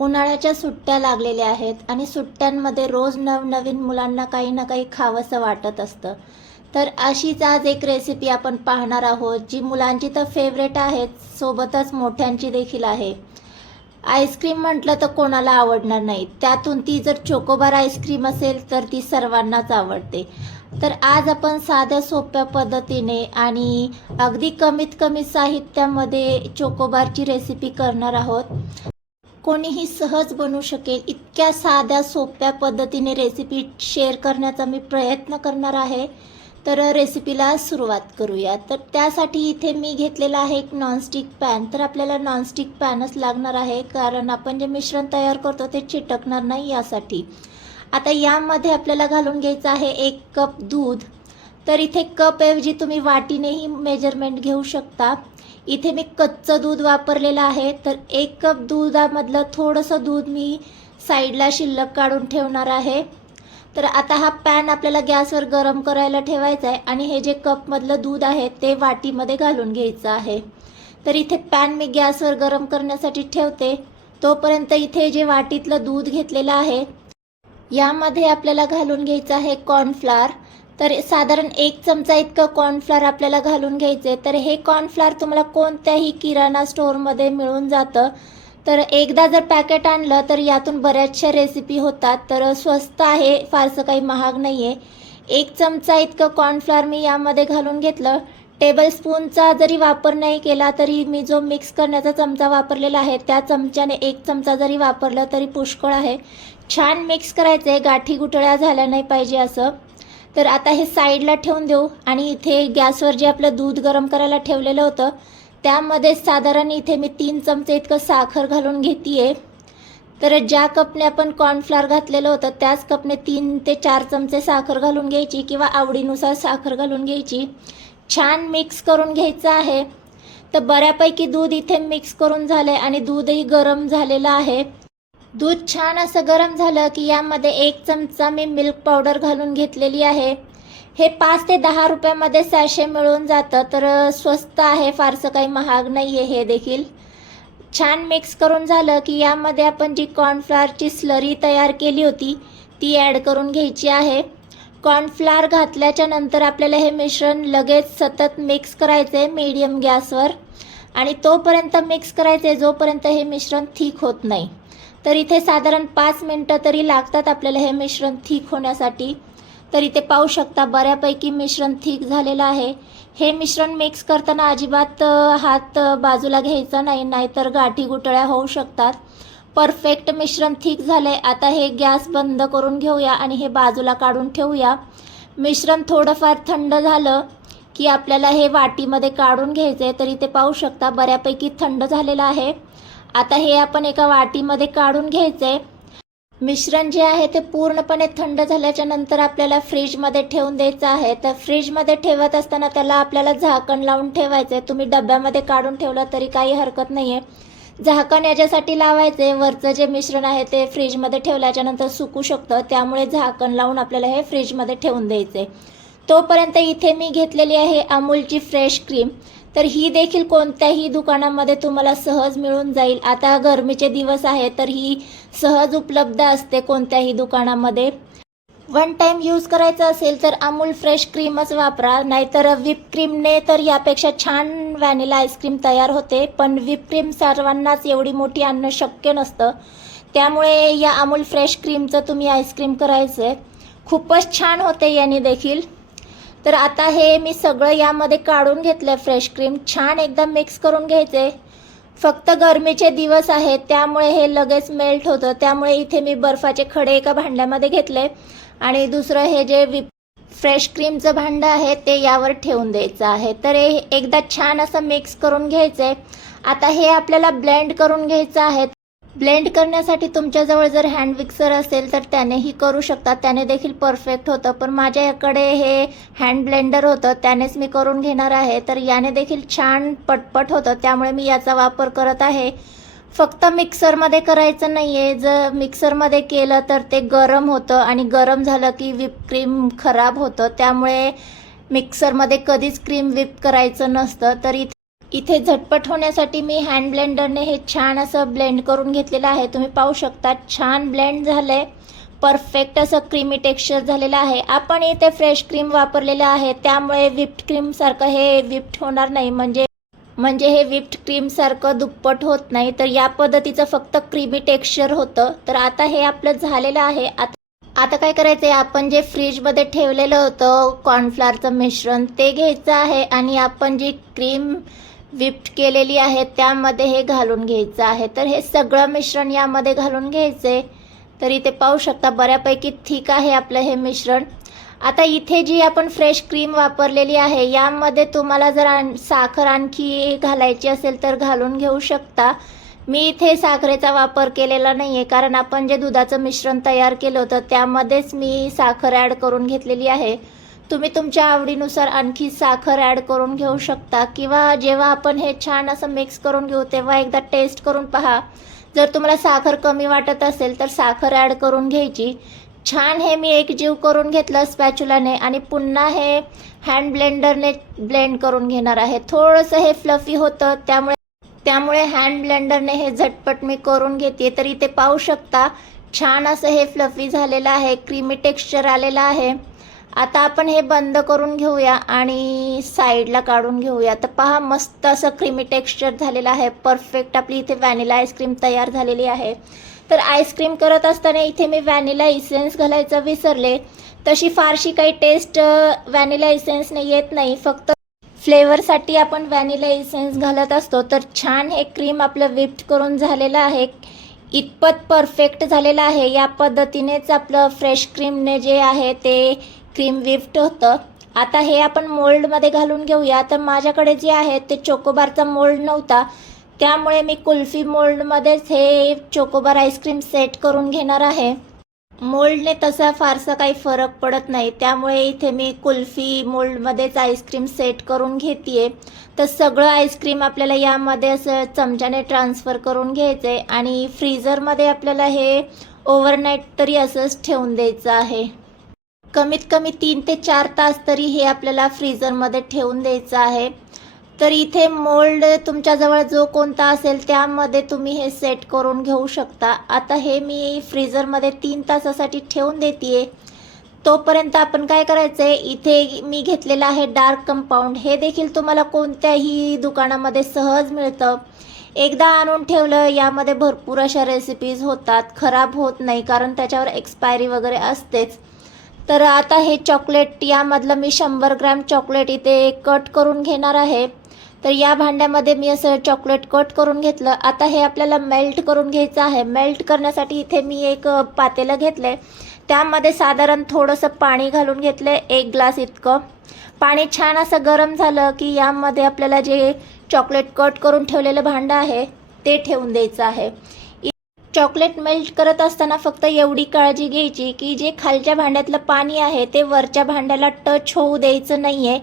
उन्हाळ्याच्या सुट्ट्या लागलेल्या आहेत आणि सुट्ट्यांमध्ये रोज नवनवीन मुलांना काही ना काही खावंसं वाटत असतं. तर अशीच आज एक रेसिपी आपण पाहणार आहोत जी मुलांची तर फेवरेट आहेत सोबतच मोठ्यांची देखील आहे. आईस्क्रीम म्हटलं तर कोणाला आवडणार नाही. त्यातून ती जर चोकोबार आईस्क्रीम असेल तर ती सर्वांनाच आवडते. तर आज आपण साध्या सोप्या पद्धतीने आणि अगदी कमीत कमी साहित्यामध्ये चोकोबारची रेसिपी करणार आहोत. कोणीही सहज बनवू शकेल. इतक्या साध्या सोप्या पद्धतीने रेसिपी शेअर करण्याचा मी प्रयत्न करणार आहे. तर रेसिपीला सुरुवात करूया. तर त्यासाठी इथे मी घेतलेला आहे एक नॉनस्टिक पॅन तर आपल्याला नॉनस्टिक पॅनच लागणार आहे. कारण आपण जे मिश्रण तयार करतो ते चिटकणार नाही यासाठी. आता यामध्ये आपल्याला घालून घ्यायचं आहे एक कप दूध. तर इथे कपऐवजी तुम्ही वाटीनेही मेजरमेंट घेऊ शकता. इथे मी कच्चं दूध वापरलेलं आहे. तर एक कप दुधामधलं थोडंसं दूध मी साईडला शिल्लक काढून ठेवणार आहे. तर आता हा पॅन आपल्याला गॅसवर गरम करायला ठेवायचा आहे आणि हे जे कपमधलं दूध आहे ते वाटीमध्ये घालून घ्यायचं आहे. तर इथे पॅन मी गॅसवर गरम करण्यासाठी ठेवते. तोपर्यंत इथे जे वाटीतलं दूध घेतलेलं आहे यामध्ये आपल्याला घालून घ्यायचं आहे कॉर्नफ्लावर तर साधारण एक चमचा इतकं कॉर्नफ्लॉर आपल्याला घालून घ्यायचे तर हे कॉर्नफ्लॉर तुम्हाला कोणत्याही किराणा स्टोअरमध्ये मिळून जातं. तर एकदा जर पॅकेट आणलं तर यातून बऱ्याचशा रेसिपी होतात. तर स्वस्त आहे फारसं काही महाग नाही आहे एक चमचा इतकं कॉर्नफ्लॉर मी यामध्ये घालून घेतलं. टेबल स्पूनचा जरी वापर नाही केला तरी मी जो मिक्स करण्याचा चमचा वापरलेला आहे त्या चमच्याने एक चमचा जरी वापरला तरी पुष्कळ आहे. छान मिक्स करायचं आहे गाठी गुटळ्या झाल्या नाही पाहिजे असं. तर आता हे साईडला ठेवून देऊ. आणि इथे गॅसवर जे आपलं दूध गरम करायला ठेवलेलं होतं त्यामध्ये साधारण इथे मी तीन चमचे इतकं साखर घालून घेते तर ज्या कपने आपण कॉर्नफ्लॉवर घातलेलं होतं त्याच कपने तीन ते चार चमचे साखर घालून घ्यायची किंवा आवडीनुसार साखर घालून घ्यायची. छान मिक्स करून घ्यायचं आहे. तर बऱ्यापैकी दूध इथे मिक्स करून झालं आहे आणि दूधही गरम झालेलं आहे. दूध छान असं गरम झालं की यामध्ये एक चमचा मी मिल्क पावडर घालून घेतलेली आहे. हे पाच ते दहा रुपयामध्ये सॅशे मिळून जातं तर स्वस्त आहे फारसं काही महाग नाही आहे हे देखील. छान मिक्स करून झालं की यामध्ये आपण जी कॉर्नफ्लॉवरची स्लरी तयार केली होती ती ॲड करून घ्यायची आहे. कॉर्नफ्लॉवर घातल्याच्या नंतर आपल्याला हे मिश्रण लगेच सतत मिक्स करायचं आहे मीडियम गॅसवर आणि तोपर्यंत मिक्स करायचे जोपर्यंत हे मिश्रण ठीक होत नाही. तर इथे साधारण पाच मिनटं तरी लागतात आपल्याला हे मिश्रण थिक होण्यासाठी. तर इथे पाहू शकता बऱ्यापैकी मिश्रण थिक झालेलं आहे. हे मिश्रण मिक्स करताना अजिबात हात बाजूला घ्यायचा नाही नाहीतर गाठी गुटळ्या होऊ शकतात. परफेक्ट मिश्रण थिक झालंय. आता हे गॅस बंद करून घेऊया आणि हे बाजूला काढून ठेवूया. मिश्रण थोडंफार थंड झालं की आपल्याला हे वाटीमध्ये काढून घ्यायचं आहे तर इथे पाहू शकता बऱ्यापैकी थंड झालेलं आहे. आता हे आपण एका वाटीमध्ये काढून घ्यायचं आहे मिश्रण जे आहे ते पूर्णपणे थंड झाल्याच्यानंतर आपल्याला फ्रीजमध्ये ठेवून द्यायचं आहे. तर फ्रीजमध्ये ठेवत असताना त्याला आपल्याला झाकण लावून ठेवायचं आहे तुम्ही डब्यामध्ये काढून ठेवलं तरी काही हरकत नाही आहे झाकण याच्यासाठी लावायचं आहे वरचं जे मिश्रण आहे ते फ्रीजमध्ये ठेवल्याच्या नंतर सुकू शकतं. त्यामुळे झाकण लावून आपल्याला हे फ्रीजमध्ये ठेवून द्यायचं आहे तोपर्यंत इथे मी घेतलेली आहे अमूलची फ्रेश क्रीम. तर ही देखील कोणत्याही दुकानामध्ये तुम्हाला सहज मिळून जाईल. आता गरमीचे दिवस आहे तर ही सहज उपलब्ध असते कोणत्याही दुकानामध्ये. वन टाइम यूज करायचं असेल तर अमूल फ्रेश क्रीमच वापरा नाहीतर व्हिप क्रीमने तर यापेक्षा छान व्हॅनिला आईस्क्रीम तयार होते. पण व्हिप क्रीम सर्वांनाच एवढी मोठी आणणं शक्य नसतं. त्यामुळे या अमूल फ्रेश क्रीमचं तुम्ही आईस्क्रीम करायचं आहे खूपच छान होते याने देखील. तर आता हे मी सगळं यामध्ये काढून घेतलं आहे फ्रेश क्रीम छान एकदा मिक्स करून घ्यायचे फक्त गरमीचे दिवस आहेत त्यामुळे हे लगेच मेल्ट होतं. त्यामुळे इथे मी बर्फाचे खडे एका भांड्यामध्ये घेतले. आणि दुसरं हे जे विप फ्रेश क्रीमचं भांडं आहे ते यावर ठेवून द्यायचं आहे. तर हे एकदा छान असं मिक्स करून घ्यायचं आहे आता हे आपल्याला ब्लेंड करून घ्यायचं आहे. ब्लेंड करण्यासाठी तुमच्याजवळ जर हँड मिक्सर असेल तर त्यानेही करू शकता. त्याने देखील परफेक्ट होतं. पण माझ्याकडे हे हँड ब्लेंडर होतं. त्यानेच मी करून घेणार आहे. तर याने देखील छान पटपट होतं. त्यामुळे मी याचा वापर करत आहे. फक्त मिक्सरमध्ये करायचं नाही आहे जर मिक्सरमध्ये केलं तर ते गरम होतं आणि गरम झालं की व्हिप क्रीम खराब होतं. त्यामुळे मिक्सरमध्ये कधीच क्रीम व्हिप करायचं नसतं. तर इथे इथे झटपट होण्यासाठी मी हँड ब्लेंडरने हे छान असं ब्लेंड करून घेतलेलं आहे. तुम्ही पाहू शकता छान ब्लेंड झालं आहे परफेक्ट असं क्रीमी टेक्स्चर झालेलं आहे. आपण इथे फ्रेश क्रीम वापरलेलं आहे. त्यामुळे विप्ड क्रीमसारखं हे विप्ड होणार नाही. म्हणजे म्हणजे हे विप्ड क्रीमसारखं दुप्पट होत नाही. तर या पद्धतीचं फक्त क्रीमी टेक्स्चर होतं. तर आता हे आपलं झालेलं आहे. आता आता काय करायचं आहे आपण जे फ्रीजमध्ये ठेवलेलं होतं कॉर्नफ्लॉरचं मिश्रण ते घ्यायचं आहे. आणि आपण जी क्रीम विफ्ट केलेली आहे त्यामध्ये हे घालून घ्यायचं आहे. तर हे सगळं मिश्रण यामध्ये घालून घ्यायचे तर इथे पाहू शकता बऱ्यापैकी ठीक आहे आपलं हे मिश्रण. आता इथे जी आपण फ्रेश क्रीम वापरलेली आहे यामध्ये तुम्हाला जर आण साखर आणखी घालायची असेल तर घालून घेऊ शकता. मी इथे साखरेचा वापर केलेला नाही आहे कारण आपण जे दुधाचं मिश्रण तयार केलं होतं त्यामध्येच मी साखर ॲड करून घेतलेली आहे. तुम्ही तुमच्या आवडीनुसार आणखी साखर ॲड करून घेऊ शकता. किंवा जेव्हा आपण हे छान असं मिक्स करून घेऊ तेव्हा एकदा टेस्ट करून पहा. जर तुम्हाला साखर कमी वाटत असेल तर साखर ॲड करून घ्यायची. छान हे मी एक जीव करून घेतलं स्पॅच्युलाने आणि पुन्हा हे हँड ब्लेंडरने ब्लेंड करून घेणार आहे. थोडंसं हे फ्लफी होतं त्यामुळे त्यामुळे हँड ब्लेंडरने हे झटपट मी करून घेते. तर इथे पाहू शकता छान असं हे फ्लफी झालेलं आहे क्रीमी टेक्स्चर आलेलं आहे. आता आपण हे बंद करून घेऊया आणि साईडला काढून घेऊया. तर पहा मस्त असं क्रीमी टेक्स्चर झालेलं आहे. परफेक्ट आपली इथे व्हॅनिला आईस्क्रीम तयार झालेली आहे. तर आईस्क्रीम करत असताना इथे मी व्हॅनिला इसेन्स घालायचं विसरले. तशी फारशी काही टेस्ट व्हॅनिला इसेन्सने येत नाही. फक्त फ्लेवरसाठी आपण व्हॅनिला इसेन्स घालत असतो. तर छान हे क्रीम आपलं विप्ट करून झालेलं आहे. इतपत परफेक्ट झालेलं आहे. या पद्धतीनेच आपलं फ्रेश क्रीमने जे आहे ते क्रीम विफ्ट होतं. आता हे आपण मोल्डमध्ये घालून घेऊया. तर माझ्याकडे जे आहे ते चोकोबारचा मोल्ड नव्हता. त्यामुळे मी कुल्फी मोल्डमध्येच हे चोकोबार आईस्क्रीम सेट करून घेणार आहे. मोल्डने तसा फारसा काही फरक पडत नाही. त्यामुळे इथे मी कुल्फी मोल्डमध्येच आईस्क्रीम सेट करून घेते तर सगळं आईस्क्रीम आपल्याला यामध्ये असं चमच्याने ट्रान्सफर करून घ्यायचं आहे आणि फ्रीझरमध्ये आपल्याला हे ओव्हरनाईट तरी असंच ठेवून द्यायचं आहे. कमीत कमी तीन ते चार तास तरी हे आपल्याला फ्रीजरमध्ये ठेवून द्यायचं आहे. तर इथे मोल्ड तुमच्याजवळ जो कोणता असेल त्यामध्ये तुम्ही हे सेट करून घेऊ शकता. आता हे मी फ्रीजरमध्ये तीन तासासाठी ठेवून देते तोपर्यंत आपण काय करायचं आहे इथे मी घेतलेलं आहे डार्क कंपाऊंड. हे देखील तुम्हाला कोणत्याही दुकानामध्ये सहज मिळतं. एकदा आणून ठेवलं यामध्ये भरपूर अशा रेसिपीज होतात. खराब होत नाही कारण त्याच्यावर एक्सपायरी वगैरे असतेच. तर आता हे चॉकलेट यामधलं मी शंभर ग्रॅम चॉकलेट इथे कट करून घेणार आहे. तर या भांड्यामध्ये मी असं चॉकलेट कट करून घेतलं. आता हे आपल्याला मेल्ट करून घ्यायचं आहे. मेल्ट करण्यासाठी इथे मी एक पातेलं घेतलं आहे त्यामध्ये साधारण थोडंसं पाणी घालून घेतलं आहे एक ग्लास इतकं. पाणी छान असं गरम झालं की यामध्ये आपल्याला जे चॉकलेट कट करून ठेवलेलं भांडं आहे ते ठेवून द्यायचं आहे. चॉकलेट मेल्ट करत असताना फक्त एवढी काळजी घ्यायची की जे खालच्या भांड्यातलं पाणी आहे ते वरच्या भांड्याला टच होऊ द्यायचं नाही आहे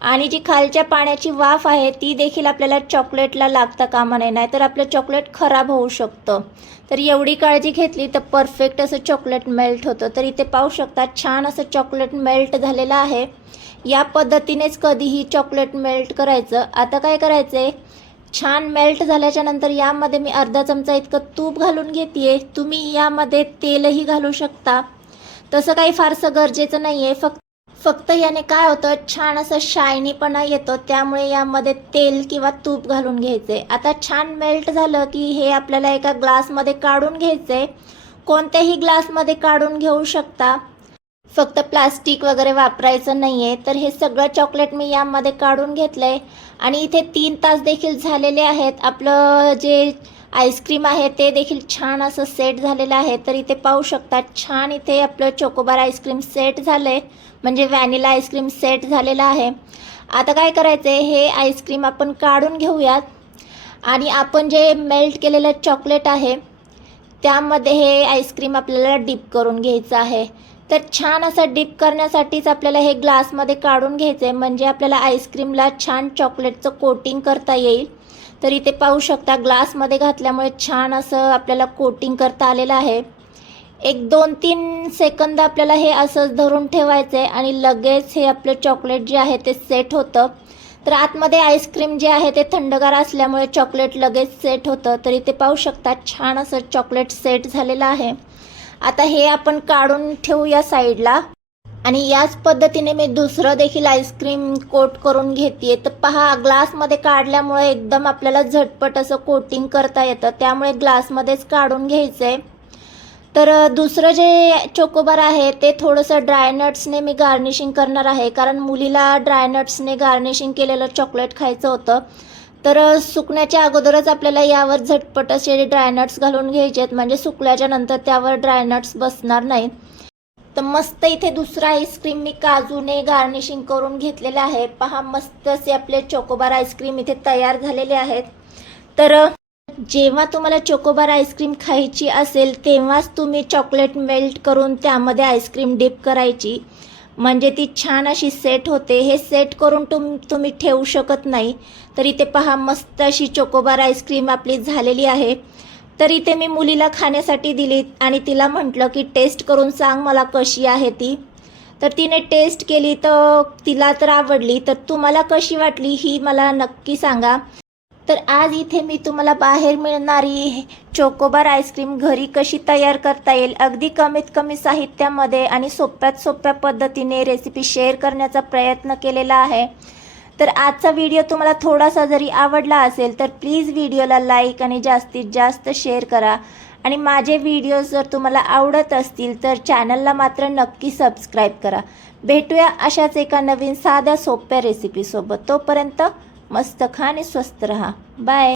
आणि जी खालच्या पाण्याची वाफ आहे ती देखील आपल्याला चॉकलेटला लागता कामा नये नाही तर आपलं चॉकलेट खराब होऊ शकतं. तर एवढी काळजी घेतली तर परफेक्ट असं चॉकलेट मेल्ट होतं. तर इथे पाहू शकता छान असं चॉकलेट मेल्ट झालेलं आहे. या पद्धतीनेच कधीही चॉकलेट मेल्ट करायचं. आता काय करायचं आहे छान मेल्ट झाल्याच्यानंतर यामध्ये मी अर्धा चमचा इतकं तूप घालून घेते तुम्ही यामध्ये तेलही घालू शकता. तसं काही फारसं गरजेचं नाही आहे फक्त फक्त याने काय होतं छान असं शायनीपणा येतो. त्यामुळे यामध्ये तेल किंवा तूप घालून घ्यायचे. आता छान मेल्ट झालं की हे आपल्याला एका ग्लासमध्ये काढून घ्यायचे कोणत्याही ग्लासमध्ये काढून घेऊ शकता. फक्त प्लास्टिक वगैरे वापरायचं नाही आहे तर हे सगळं चॉकलेट मी यामध्ये काढून घेतलं आहे आणि इथे तीन तास देखील झालेले आहेत. आपलं जे आईस्क्रीम आहे ते देखील छान असं सेट झालेलं आहे. तर इथे पाहू शकता छान इथे आपलं चोकोबार आईस्क्रीम सेट झालं आहे म्हणजे व्हॅनिला आईस्क्रीम सेट झालेलं आहे. आता काय करायचं आहे हे आईस्क्रीम आपण काढून घेऊयात. आणि आपण जे मेल्ट केलेलं चॉकलेट आहे त्यामध्ये हे आईस्क्रीम आपल्याला डिप करून घ्यायचं आहे. तर छान असं डिप करण्यासाठीच आपल्याला हे ग्लासमध्ये काढून घ्यायचं आहे म्हणजे आपल्याला आईस्क्रीमला छान चॉकलेटचं कोटिंग करता येईल. तर इथे पाहू शकता ग्लासमध्ये घातल्यामुळे छान असं आपल्याला कोटिंग करता आलेलं आहे. एक दोन तीन सेकंद आपल्याला हे असंच धरून ठेवायचं आहे आणि लगेच हे आपलं चॉकलेट जे आहे ते सेट होतं. तर आतमध्ये आईस्क्रीम जे आहे ते थंडगार असल्यामुळे चॉकलेट लगेच सेट होतं. तर इथे पाहू शकता छान असं चॉकलेट सेट झालेलं आहे. आता हे आपण काढून ठेवूया साईडला. आणि याच पद्धतीने मी दुसरं देखील आईस्क्रीम कोट करून घेते तर पहा ग्लासमध्ये काढल्यामुळे एकदम आपल्याला झटपट असं कोटिंग करता येतं. त्यामुळे ग्लासमध्येच काढून घ्यायचं आहे तर दुसरं जे चोकोबार आहे ते थोडंसं ड्रायनट्सने मी गार्निशिंग करणार आहे. कारण मुलीला ड्रायनट्सने गार्निशिंग केलेलं चॉकलेट खायचं होतं. तर सुकण्याच्या अगोदरच आपल्याला यावर झटपट असे ड्रायनट्स घालून घ्यायचे आहेत. म्हणजे सुकल्याच्या नंतर त्यावर ड्रायनट्स बसणार नाही तर मस्त इथे दुसरा आईस्क्रीम मी काजूने गार्निशिंग करून घेतलेलं आहे. पहा मस्त असे आपले चोकोबार आईस्क्रीम इथे तयार झालेले आहेत. तर जेव्हा तुम्हाला चोकोबार आईस्क्रीम खायची असेल तेव्हाच तुम्ही चॉकलेट मेल्ट करून त्यामध्ये आईस्क्रीम डिप करायची. म्हणजे ती छान अशी सेट होते. हे सेट करून तुम तुम्ही ठेवू शकत नाही. तर इथे पहा मस्त अशी चोकोबार आईस्क्रीम आपली झालेली आहे. तर इथे मी मुलीला खाण्यासाठी दिली आणि तिला म्हटलं की टेस्ट करून सांग मला कशी आहे ती. तर तिने टेस्ट केली तर तिला तर आवडली. तर तुम्हाला कशी वाटली ही मला नक्की सांगा. तर आज इथे मी तुम्हाला बाहेर मिळणारी चोकोबार आईस्क्रीम घरी कशी तयार करता येईल? अगदी कमीत कमी साहित्यामध्ये आणि सोप्यात सोप्या पद्धतीने रेसिपी शेअर करण्याचा प्रयत्न केलेला आहे. तर आजचा व्हिडिओ तुम्हाला थोडासा जरी आवडला असेल तर प्लीज व्हिडिओला लाईक आणि जास्तीत जास्त शेअर करा. आणि माझे व्हिडिओज जर तुम्हाला आवडत असतील तर चॅनलला मात्र नक्की सबस्क्राईब करा. भेटूया अशाच एका नवीन साध्या सोप्या रेसिपीसोबत तोपर्यंत मस्त खा आणि स्वस्त रहा. बाय